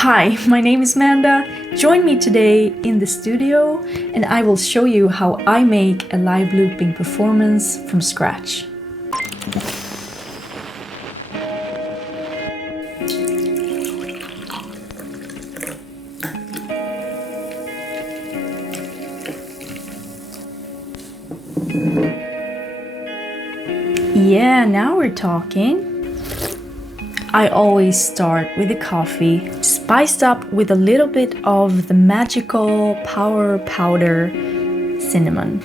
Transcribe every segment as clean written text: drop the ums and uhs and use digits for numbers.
Hi, my name is Amanda. Join me today in the studio and I will show you how I make a live looping performance from scratch. Yeah, now we're talking. I always start with the coffee, spiced up with a little bit of the magical power powder cinnamon.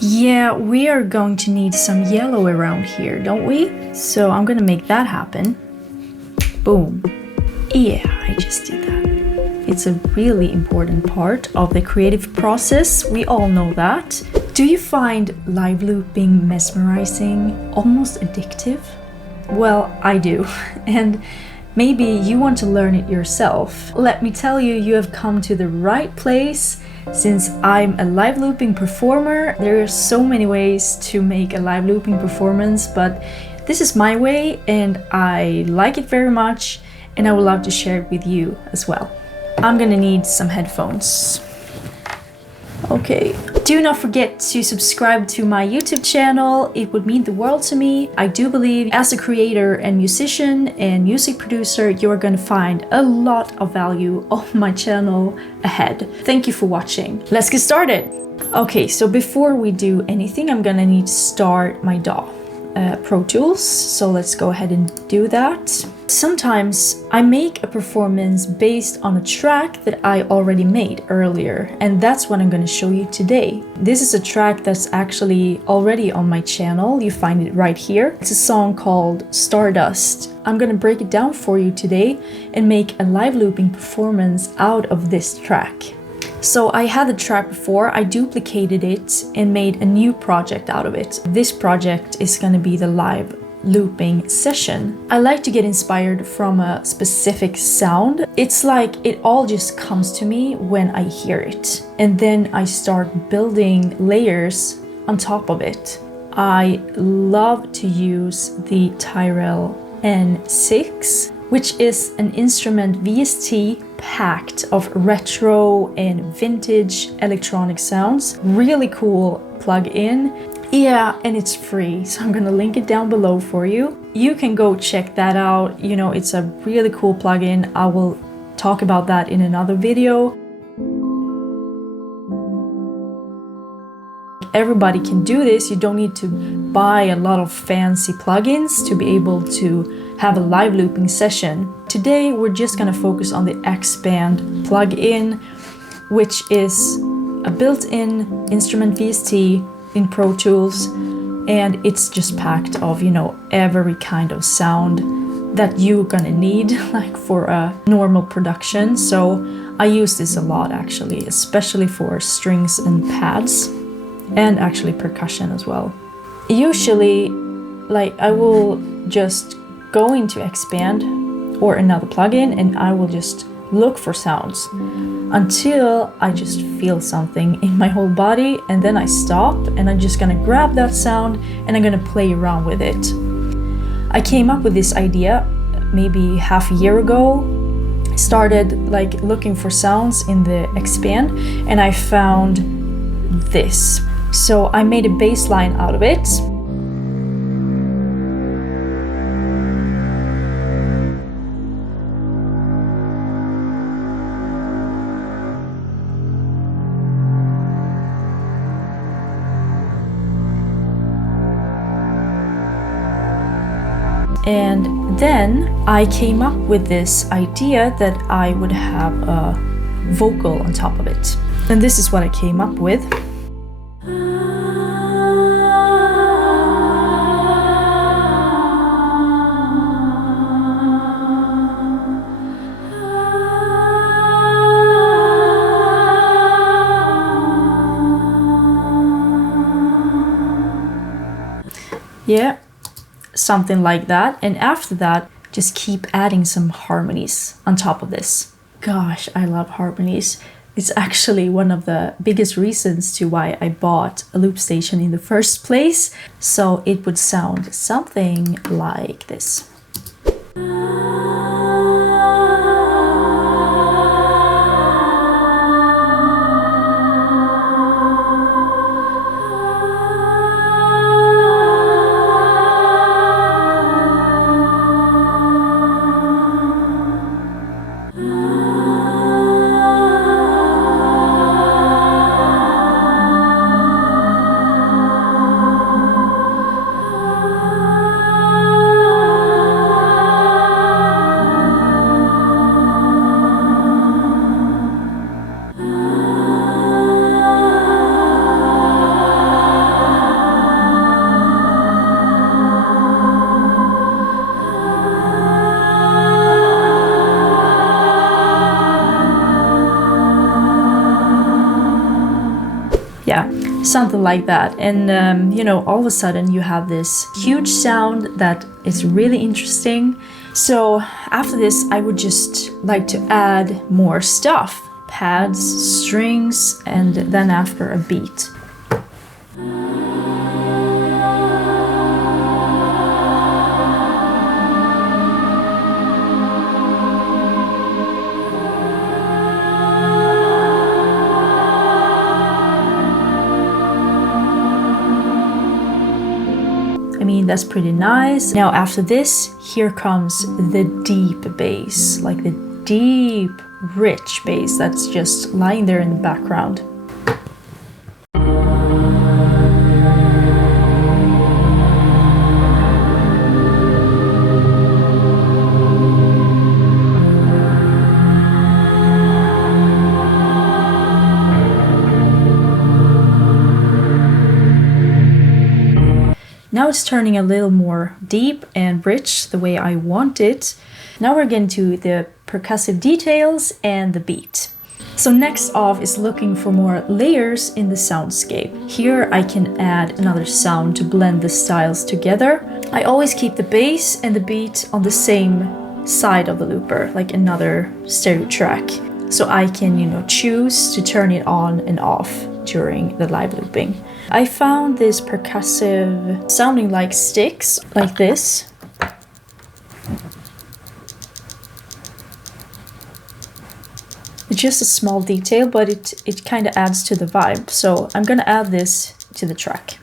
Yeah, we are going to need some yellow around here, don't we? So I'm gonna make that happen. Boom. Yeah, I just did that. It's a really important part of the creative process, we all know that. Do you find live looping mesmerizing, almost addictive? Well, I do, and maybe you want to learn it yourself. Let me tell you, you have come to the right place. Since I'm a live looping performer, there are so many ways to make a live looping performance, but this is my way and I like it very much and I would love to share it with you as well. I'm gonna need some headphones. Okay, do not forget to subscribe to my YouTube channel. It would mean the world to me. I do believe as a creator and musician and music producer, you are going to find a lot of value on my channel ahead. Thank you for watching. Let's get started. Okay, so before we do anything, I'm gonna need to start my DAW. Pro Tools, so let's go ahead and do that. Sometimes I make a performance based on a track that I already made earlier, and that's what I'm going to show you today. This is a track that's actually already on my channel. You find it right here. It's a song called Stardust. I'm going to break it down for you today and make a live looping performance out of this track. So I had the track before, I duplicated it and made a new project out of it. This project is going to be the live looping session. I like to get inspired from a specific sound. It's like it all just comes to me when I hear it. And then I start building layers on top of it. I love to use the Tyrell N6, which is an instrument VST packed of retro and vintage electronic sounds. Really cool plug-in. Yeah, and it's free, so I'm gonna link it down below for you. You can go check that out. You know, it's a really cool plugin. I will talk about that in another video. Everybody can do this. You don't need to buy a lot of fancy plugins to be able to have a live looping session. Today, we're just gonna focus on the Expand plugin, which is a built-in instrument VST in Pro Tools, and it's just packed of, you know, every kind of sound that you're gonna need like for a normal production. So I use this a lot actually, especially for strings and pads, and actually percussion as well. Usually, like, I will just go into Expand or another plugin and I will just look for sounds until I just feel something in my whole body, and then I stop and I'm just gonna grab that sound and I'm gonna play around with it. I came up with this idea maybe half a year ago. I started like looking for sounds in the Expand and I found this. So I made a bass line out of it. And then I came up with this idea that I would have a vocal on top of it. And this is what I came up with. Yeah, something like that. And after that, just keep adding some harmonies on top of this. Gosh, I love harmonies. It's actually one of the biggest reasons to why I bought a loop station in the first place. So it would sound something like this. something like that. And you know, all of a sudden you have this huge sound that is really interesting. So after this, I would just like to add more stuff, pads, strings, and then after a beat. I mean, that's pretty nice. Now after this, here comes the deep bass, like the deep, rich bass that's just lying there in the background. Now it's turning a little more deep and rich the way I want it. Now we're getting to the percussive details and the beat. So next off is looking for more layers in the soundscape. Here I can add another sound to blend the styles together. I always keep the bass and the beat on the same side of the looper, like another stereo track. So I can, you know, choose to turn it on and off during the live looping. I found this percussive sounding like sticks, like this. It's just a small detail, but it kind of adds to the vibe. So I'm gonna add this to the track.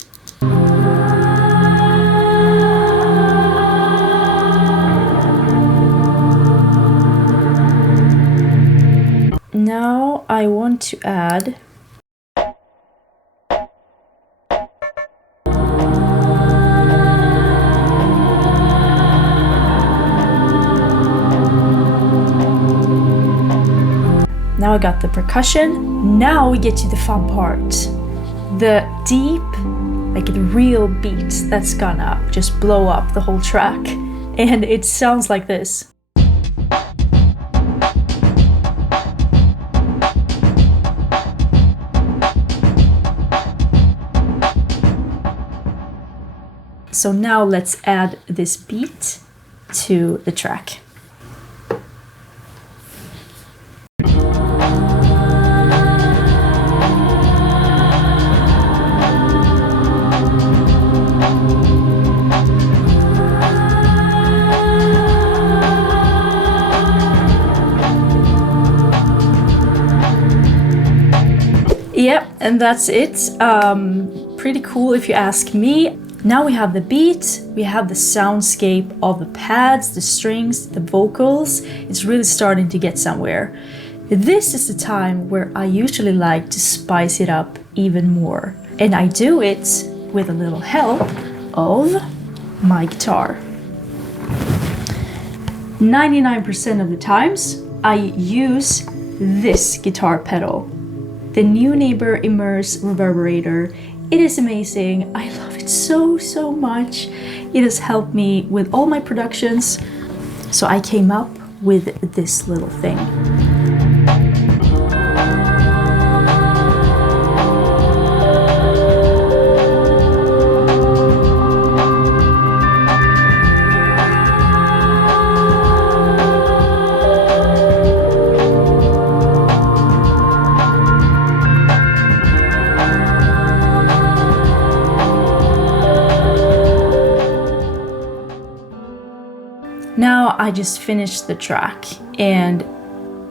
Now I want to add Now I got the percussion. Now we get to the fun part. The deep, like the real beat that's gonna just blow up the whole track. And it sounds like this. So now let's add this beat to the track. Yep, and that's it. Pretty cool if you ask me. Now we have the beat, we have the soundscape of the pads, the strings, the vocals. It's really starting to get somewhere. This is the time where I usually like to spice it up even more. And I do it with a little help of my guitar. 99% of the times I use this guitar pedal, the NEUNABER IMMERSE Reverberator. It is amazing. I love it so much. It has helped me with all my productions. So I came up with this little thing. Now I just finished the track and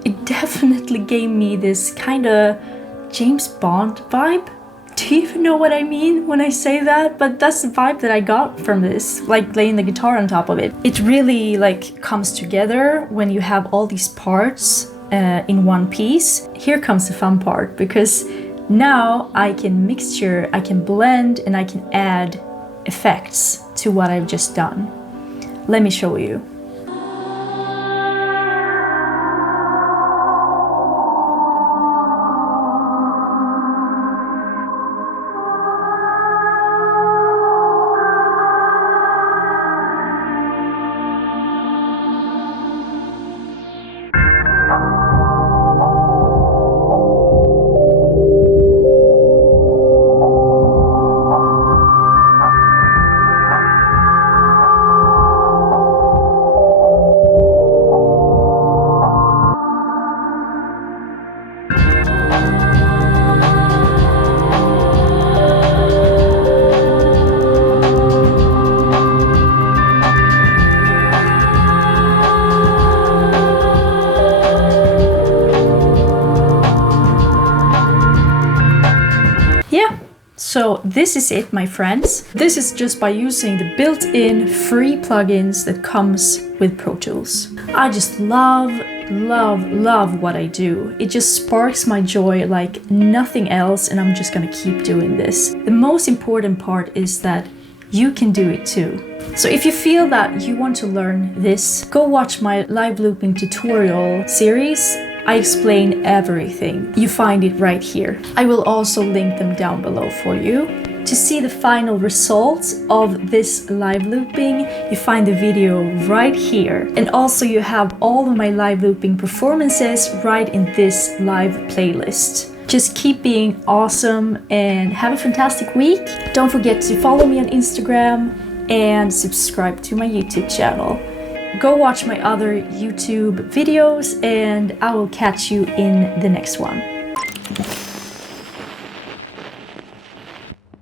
it definitely gave me this kind of James Bond vibe. Do you even know what I mean when I say that? But that's the vibe that I got from this, like laying the guitar on top of it. It really like comes together when you have all these parts in one piece. Here comes the fun part, because now I can mixture, I can blend, and I can add effects to what I've just done. Let me show you. So this is it, my friends. This is just by using the built-in free plugins that comes with Pro Tools. I just love what I do. It just sparks my joy like nothing else, and I'm just gonna keep doing this. The most important part is that you can do it too. So if you feel that you want to learn this, go watch my live looping tutorial series. I explain everything. You find it right here. I will also link them down below for you. To see the final results of this live looping, you find the video right here. And also you have all of my live looping performances right in this live playlist. Just keep being awesome and have a fantastic week. Don't forget to follow me on Instagram and subscribe to my YouTube channel. Go watch my other YouTube videos and I will catch you in the next one.